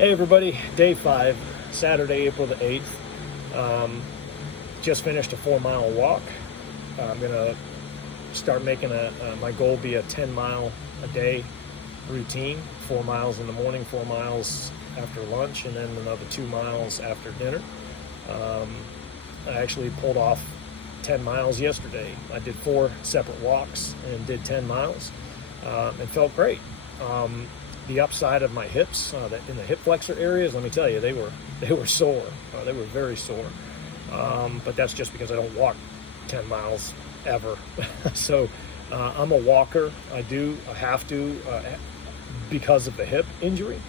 Hey everybody, day 5, Saturday, April the 8th. Just finished a 4-mile walk. I'm gonna start making my goal be a 10-mile a day routine. 4 miles in the morning, 4 miles after lunch, and then another 2 miles after dinner. I actually pulled off 10 miles yesterday. I did 4 separate walks and did 10 miles. It felt great. The upside of my hips, in the hip flexor areas, let me tell you, they were sore. They were very sore. But that's just because I don't walk 10 miles ever. So I'm a walker. I have to, because of the hip injury.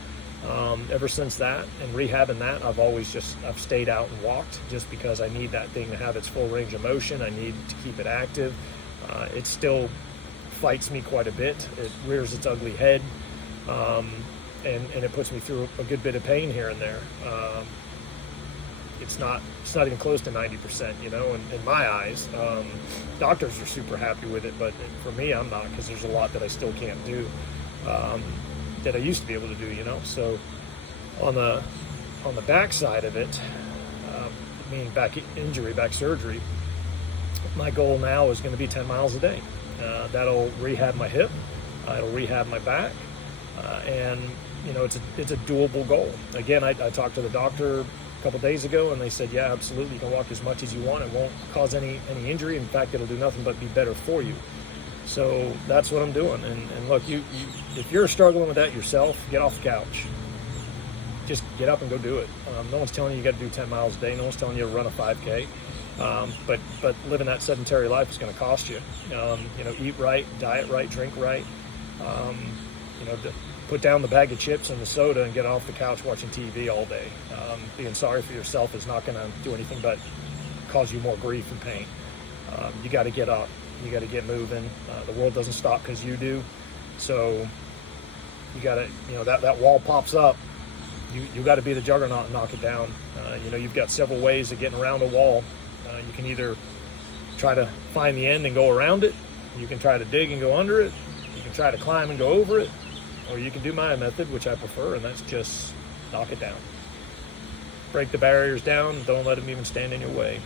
Ever since that and rehabbing that, I've stayed out and walked just because I need that thing to have its full range of motion. I need to keep it active. It still fights me quite a bit. It rears its ugly head. And it puts me through a good bit of pain here and there. It's not even close to 90%, in my eyes. Doctors are super happy with it, but for me, I'm not, because there's a lot that I still can't do, that I used to be able to do, So on the back side of it, meaning back injury, back surgery, my goal now is going to be 10 miles a day. That'll rehab my hip, it'll rehab my back, and it's a doable goal. Again, I talked to the doctor a couple days ago, and they said, yeah, absolutely, you can walk as much as you want. It won't cause any injury. In fact, it'll do nothing but be better for you. So that's what I'm doing. And look, you if you're struggling with that yourself, get off the couch. Just get up and go do it. No one's telling you got to do 10 miles a day. No one's telling you to run a 5K. But living that sedentary life is going to cost you. Eat right, diet right, drink right. Put down the bag of chips and the soda and get off the couch watching TV all day. Being sorry for yourself is not going to do anything but cause you more grief and pain. You got to get up. You got to get moving. The world doesn't stop because you do. So you got to, that wall pops up. You got to be the juggernaut and knock it down. You've got several ways of getting around a wall. You can either try to find the end and go around it. You can try to dig and go under it. You can try to climb and go over it. Or you can do my method, which I prefer, and that's just knock it down. Break the barriers down. Don't let them even stand in your way.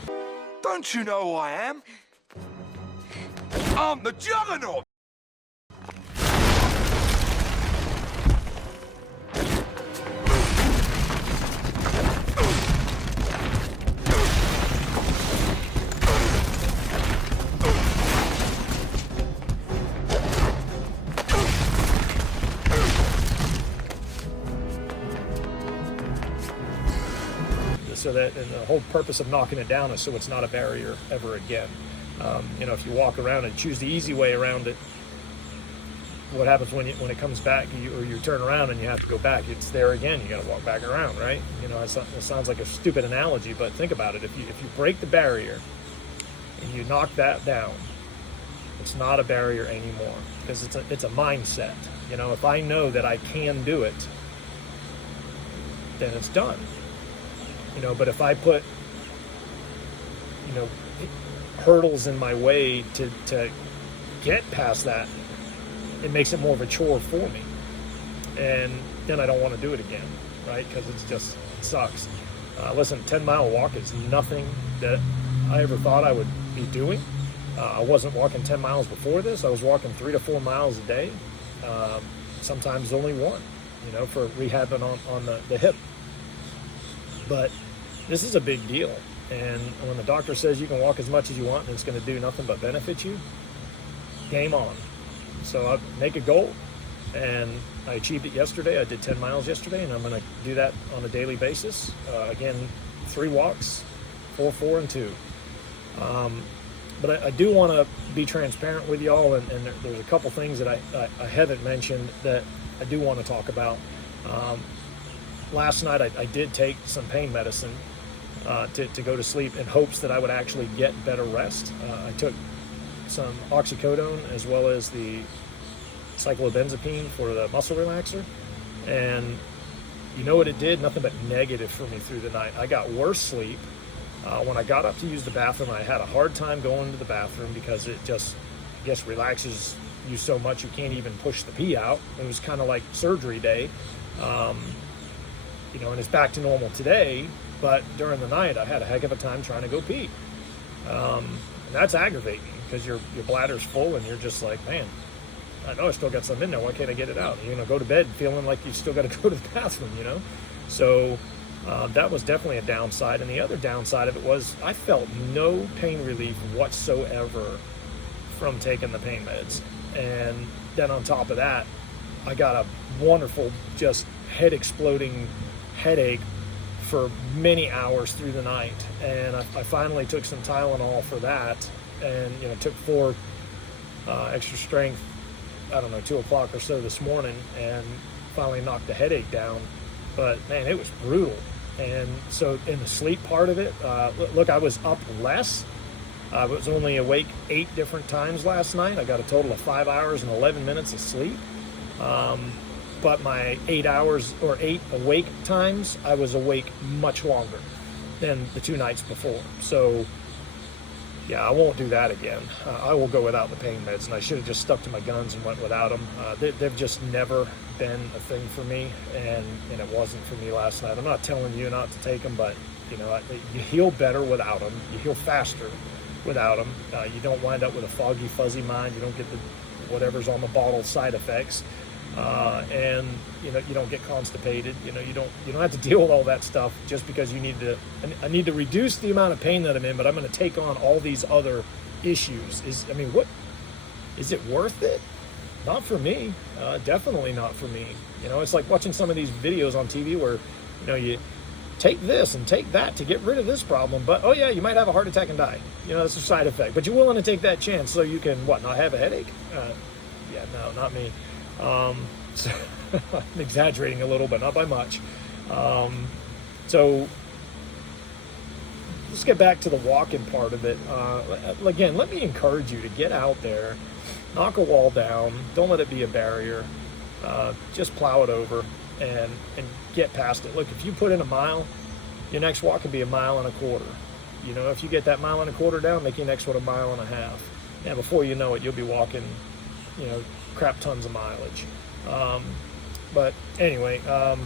Don't you know who I am? I'm the Juggernaut! So that, and the whole purpose of knocking it down is so it's not a barrier ever again. If you walk around and choose the easy way around it, what happens when it comes back, you turn around and you have to go back? It's there again. You got to walk back around, right? It sounds like a stupid analogy, but think about it. If you break the barrier and you knock that down, it's not a barrier anymore, because it's a mindset. If I know that I can do it, then it's done. But if I put, hurdles in my way to get past that, it makes it more of a chore for me. And then I don't want to do it again, right? Because it sucks. Listen, 10-mile walk is nothing that I ever thought I would be doing. I wasn't walking 10 miles before this. I was walking 3 to 4 miles a day, sometimes only 1, for rehabbing on the hip. But this is a big deal, and when the doctor says you can walk as much as you want and it's going to do nothing but benefit you, game on. So I make a goal, and I achieved it yesterday. I did 10 miles yesterday, and I'm going to do that on a daily basis. Again, 3 walks, 4, 4, and 2. But I do want to be transparent with y'all, and there's a couple things that I haven't mentioned that I do want to talk about. Last night I did take some pain medicine to go to sleep in hopes that I would actually get better rest. I took some oxycodone as well as the cyclobenzapine for the muscle relaxer, and you know what it did? Nothing but negative for me through the night. I got worse sleep. When I got up to use the bathroom, I had a hard time going to the bathroom because it just, I guess, relaxes you so much you can't even push the pee out. It was kind of like surgery day. you know, and it's back to normal today, but during the night I had a heck of a time trying to go pee. And that's aggravating because your bladder's full and you're just like, man, I know I still got some in there. Why can't I get it out? You know, go to bed feeling like you still got to go to the bathroom, you know? So that was definitely a downside. And the other downside of it was I felt no pain relief whatsoever from taking the pain meds. And then on top of that, I got a wonderful, just head exploding headache for many hours through the night. And I finally took some Tylenol for that, and, you know, took 4 extra strength, I don't know, 2 o'clock or so this morning, and finally knocked the headache down. But man, it was brutal. And so in the sleep part of it, look, I was up less. I was only awake 8 different times last night. I got a total of 5 hours and 11 minutes of sleep. But my 8 hours or 8 awake times, I was awake much longer than the 2 nights before. So yeah, I won't do that again. I will go without the pain meds, and I should have just stuck to my guns and went without them. They've just never been a thing for me, and it wasn't for me last night. I'm not telling you not to take them, but you know, you heal better without them. You heal faster without them. You don't wind up with a foggy, fuzzy mind. You don't get the whatever's on the bottle side effects, and you know, you don't get constipated. You know, you don't have to deal with all that stuff just because you need to. I need to reduce the amount of pain that I'm in, but I'm going to take on all these other issues. What is it worth it? Not for me. Definitely not for me. You know, it's like watching some of these videos on TV where, you know, you take this and take that to get rid of this problem, but oh yeah, you might have a heart attack and die. You know, that's a side effect, but you're willing to take that chance so you can, what, not have a headache? Yeah, no, not me. So I'm exaggerating a little, but not by much. So let's get back to the walking part of it. Again, let me encourage you to get out there, knock a wall down, don't let it be a barrier. Just plow it over and get past it. Look, if you put in a mile, your next walk can be 1.25 miles. You know, if you get that 1.25 miles down, make your next one 1.5 miles. And before you know it, you'll be walking, you know, crap tons of mileage. But anyway, I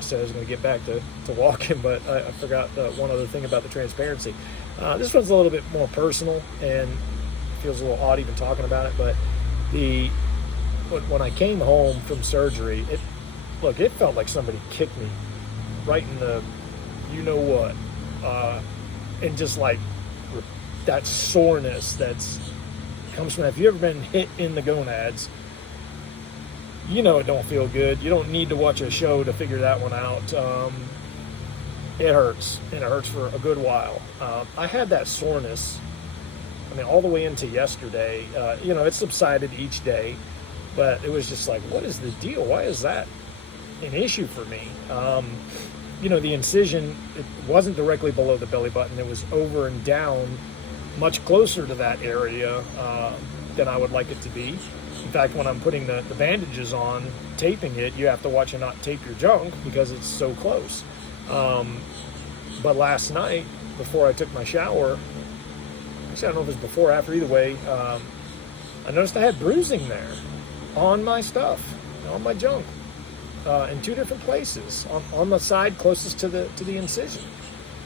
said I was going to get back to walking, but I forgot one other thing about the transparency. This one's a little bit more personal and feels a little odd even talking about it, but when I came home from surgery, it felt like somebody kicked me right in the you-know-what, and just like that soreness that's comes from that. If you've ever been hit in the gonads, you know it don't feel good. You don't need to watch a show to figure that one out. It hurts, and it hurts for a good while. I had that soreness, all the way into yesterday. You know, it subsided each day, but it was just like, what is the deal? Why is that an issue for me? You know, the incision, it wasn't directly below the belly button. It was over and down, much closer to that area than I would like it to be. In fact, when I'm putting the bandages on, taping it, you have to watch and not tape your junk because it's so close. But last night, before I took my shower, actually I don't know if it was before or after, either way, I noticed I had bruising there on my stuff, on my junk, in 2 different places, on the side closest to the incision.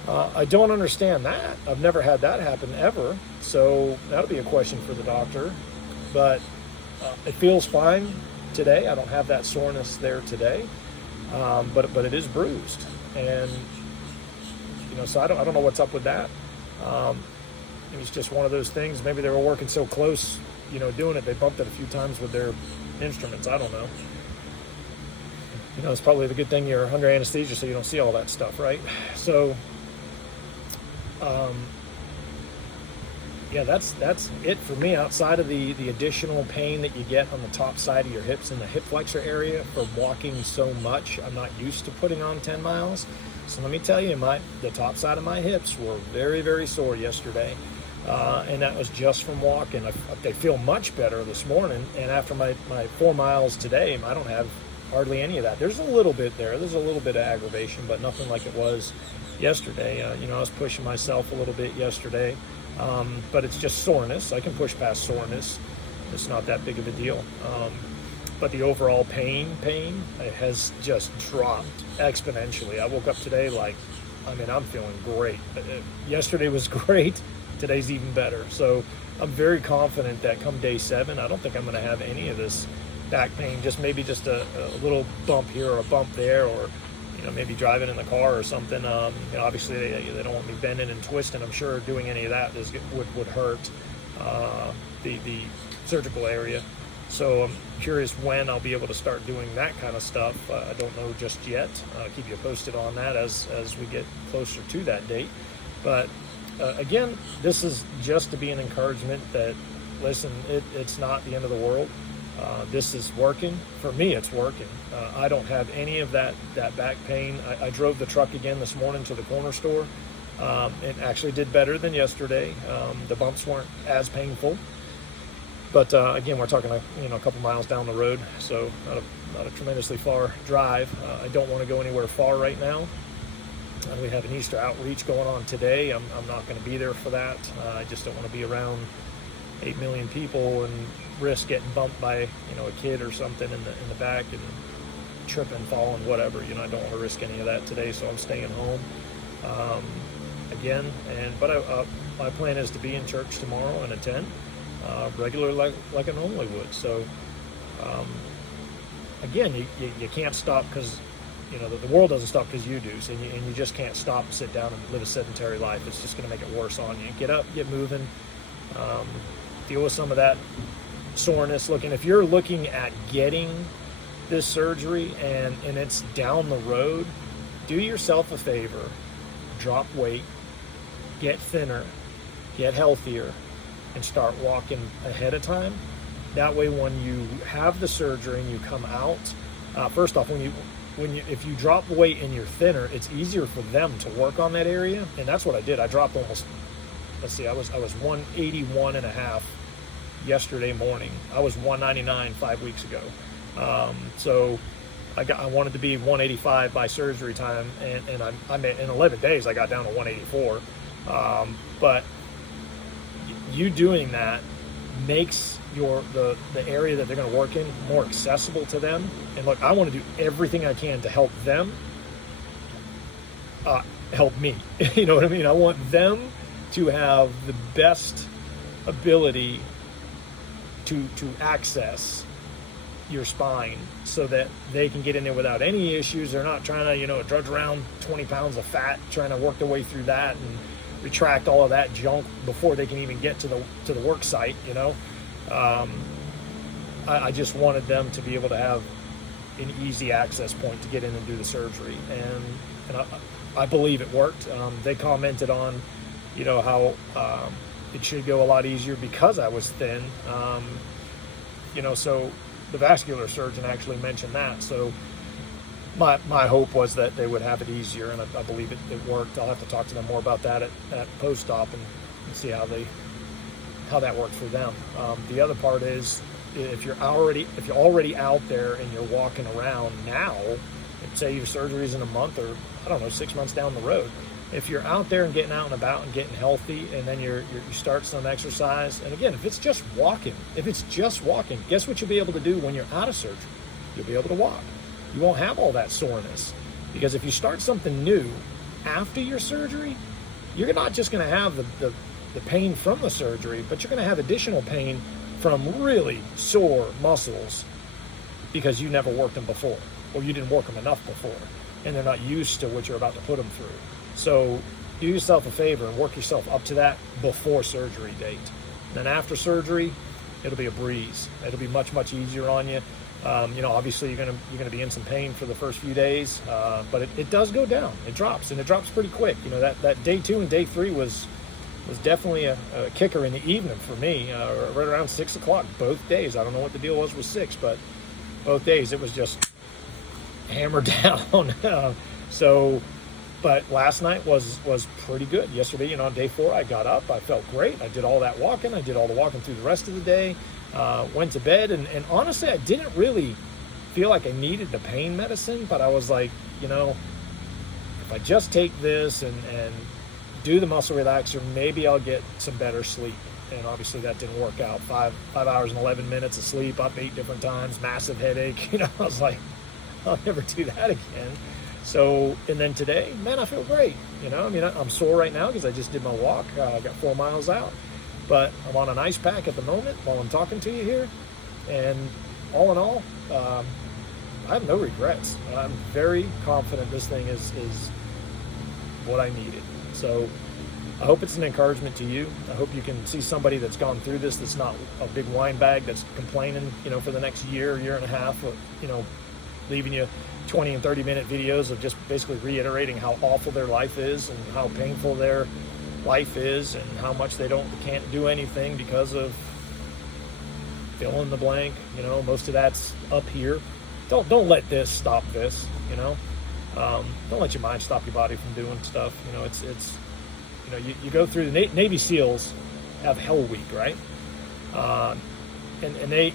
I don't understand that. I've never had that happen ever, so that'll be a question for the doctor. But it feels fine today. I don't have that soreness there today, but it is bruised, and you know, so I don't know what's up with that. It was just one of those things. Maybe they were working so close, you know, doing it. They bumped it a few times with their instruments. I don't know. You know, it's probably the good thing you're under anesthesia, so you don't see all that stuff, right? So, yeah, that's it for me. Outside of the additional pain that you get on the top side of your hips in the hip flexor area for walking so much, I'm not used to putting on 10 miles. So let me tell you, the top side of my hips were very, very sore yesterday, and that was just from walking. They feel much better this morning, and after my 4 miles today, I don't have hardly any of that. There's a little bit there. There's a little bit of aggravation, but nothing like it was yesterday. You know, I was pushing myself a little bit yesterday, but it's just soreness. I can push past soreness. It's not that big of a deal. but the overall pain has just dropped exponentially. I woke up today like, I'm feeling great. Yesterday was great. Today's even better. So I'm very confident that come day 7, I don't think I'm going to have any of this back pain. Maybe just a little bump here or a bump there, or maybe driving in the car or something. Obviously they don't want me bending and twisting. I'm sure doing any of that would hurt the surgical area. So I'm curious when I'll be able to start doing that kind of stuff. I don't know just yet. I'll keep you posted on that as we get closer to that date. But again, this is just to be an encouragement that, listen, it's not the end of the world. This is working. For me, it's working. I don't have any of that back pain. I drove the truck again this morning to the corner store. It actually did better than yesterday. The bumps weren't as painful. But again, we're talking a couple miles down the road, so not a tremendously far drive. I don't want to go anywhere far right now. We have an Easter outreach going on today. I'm not going to be there for that. I just don't want to be around 8 million people and risk getting bumped by a kid or something in the back and tripping, falling, whatever. I don't want to risk any of that today, so I'm staying home again. But my plan is to be in church tomorrow and attend regular like I normally would. So again, you can't stop because the world doesn't stop because you do. So and you just can't stop and sit down and live a sedentary life. It's just going to make it worse on you. Get up, get moving, deal with some of that soreness. If you're looking at getting this surgery and it's down the road, do yourself a favor, drop weight, get thinner, get healthier, and start walking ahead of time. That way, when you have the surgery and you come out, first off, if you drop weight and you're thinner, it's easier for them to work on that area. And that's what I did. I dropped almost, I was 181 and a half yesterday morning. I was 199 5 weeks ago. So I wanted to be 185 by surgery time, and I'm in 11 days I got down to 184. But you doing that makes the area that they're going to work in more accessible to them. And look, I want to do everything I can to help them help me. You know what I mean? I want them to have the best ability to access your spine so that they can get in there without any issues. They're not trying to drudge around 20 pounds of fat trying to work their way through that and retract all of that junk before they can even get to the work site. I just wanted them to be able to have an easy access point to get in and do the surgery, and I believe it worked. They commented on how it should go a lot easier because I was thin. So the vascular surgeon actually mentioned that. So my hope was that they would have it easier, and I believe it worked. I'll have to talk to them more about that at post-op and see how that worked for them. The other part is if you're already out there and you're walking around now, say your surgery is in a month or 6 months down the road. If you're out there and getting out and about and getting healthy, and then you start some exercise, and again, if it's just walking, guess what you'll be able to do when you're out of surgery? You'll be able to walk. You won't have all that soreness, because if you start something new after your surgery, you're not just going to have the pain from the surgery, but you're going to have additional pain from really sore muscles because you never worked them before, or you didn't work them enough before, and they're not used to what you're about to put them through. So do yourself a favor and work yourself up to that before surgery date. Then after surgery, it'll be a breeze. It'll be much, much easier on you. Obviously you're gonna be in some pain for the first few days, but it does go down. It drops, and it drops pretty quick. That day 2 and day 3 was definitely a kicker in the evening for me, right around 6 o'clock both days. I don't know what the deal was with 6, but both days it was just hammered down. But last night was pretty good. Yesterday, on day 4, I got up, I felt great. I did all that walking. I did all the walking through the rest of the day. Went to bed, and honestly, I didn't really feel like I needed the pain medicine, but I was like, if I just take this and do the muscle relaxer, maybe I'll get some better sleep. and obviously that didn't work out. 5 hours and 11 minutes of sleep, up 8 different times, massive headache. You know, I was like, I'll never do that again. So, and then today, man, I feel great. You know, I mean, I'm sore right now because I just did my walk. I got 4 miles out, but I'm on an ice pack at the moment while I'm talking to you here. And all in all, I have no regrets. I'm very confident this thing is what I needed. So I hope it's an encouragement to you. I hope you can see somebody that's gone through this, that's not a big whine bag that's complaining, you know, for the next year and a half, of, you know, leaving you 20 and 30-minute videos of just basically reiterating how awful their life is and how painful their life is and how much they can't do anything because of fill in the blank. You know, most of that's up here. Don't let this stop this. You know, don't let your mind stop your body from doing stuff. You know, it's you know, you go through the Navy SEALs have Hell Week, right? And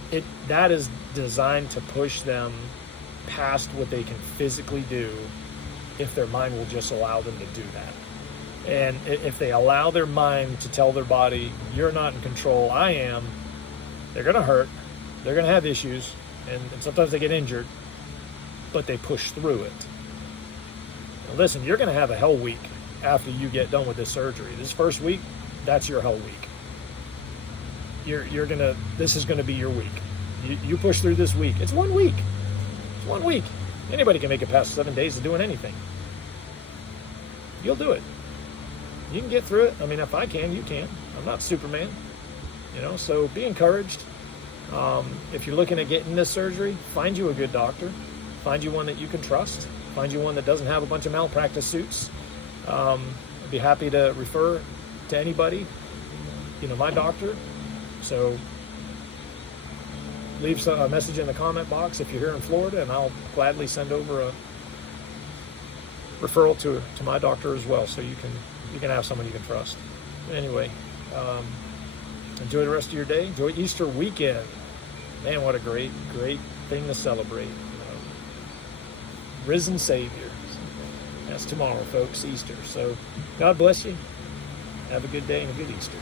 that is designed to push them past what they can physically do if their mind will just allow them to do that. And if they allow their mind to tell their body, you're not in control, I am, they're going to hurt, they're going to have issues, and sometimes they get injured, but they push through it. Now listen, you're going to have a hell week after you get done with this surgery. This first week, that's your hell week. This is going to be your week. You push through this week. It's 1 week. 1 week. Anybody can make it past 7 days of doing anything. You'll do it. You can get through it. I mean, if I can, you can. I'm not Superman. You know, so be encouraged. If you're looking at getting this surgery, find you a good doctor. Find you one that you can trust. Find you one that doesn't have a bunch of malpractice suits. I'd be happy to refer to anybody. You know, my doctor. So leave a message in the comment box if you're here in Florida, and I'll gladly send over a referral to my doctor as well, so you can have someone you can trust. Anyway, enjoy the rest of your day. Enjoy Easter weekend. Man, what a great thing to celebrate. Risen Savior. That's tomorrow, folks, Easter. So God bless you. Have a good day and a good Easter.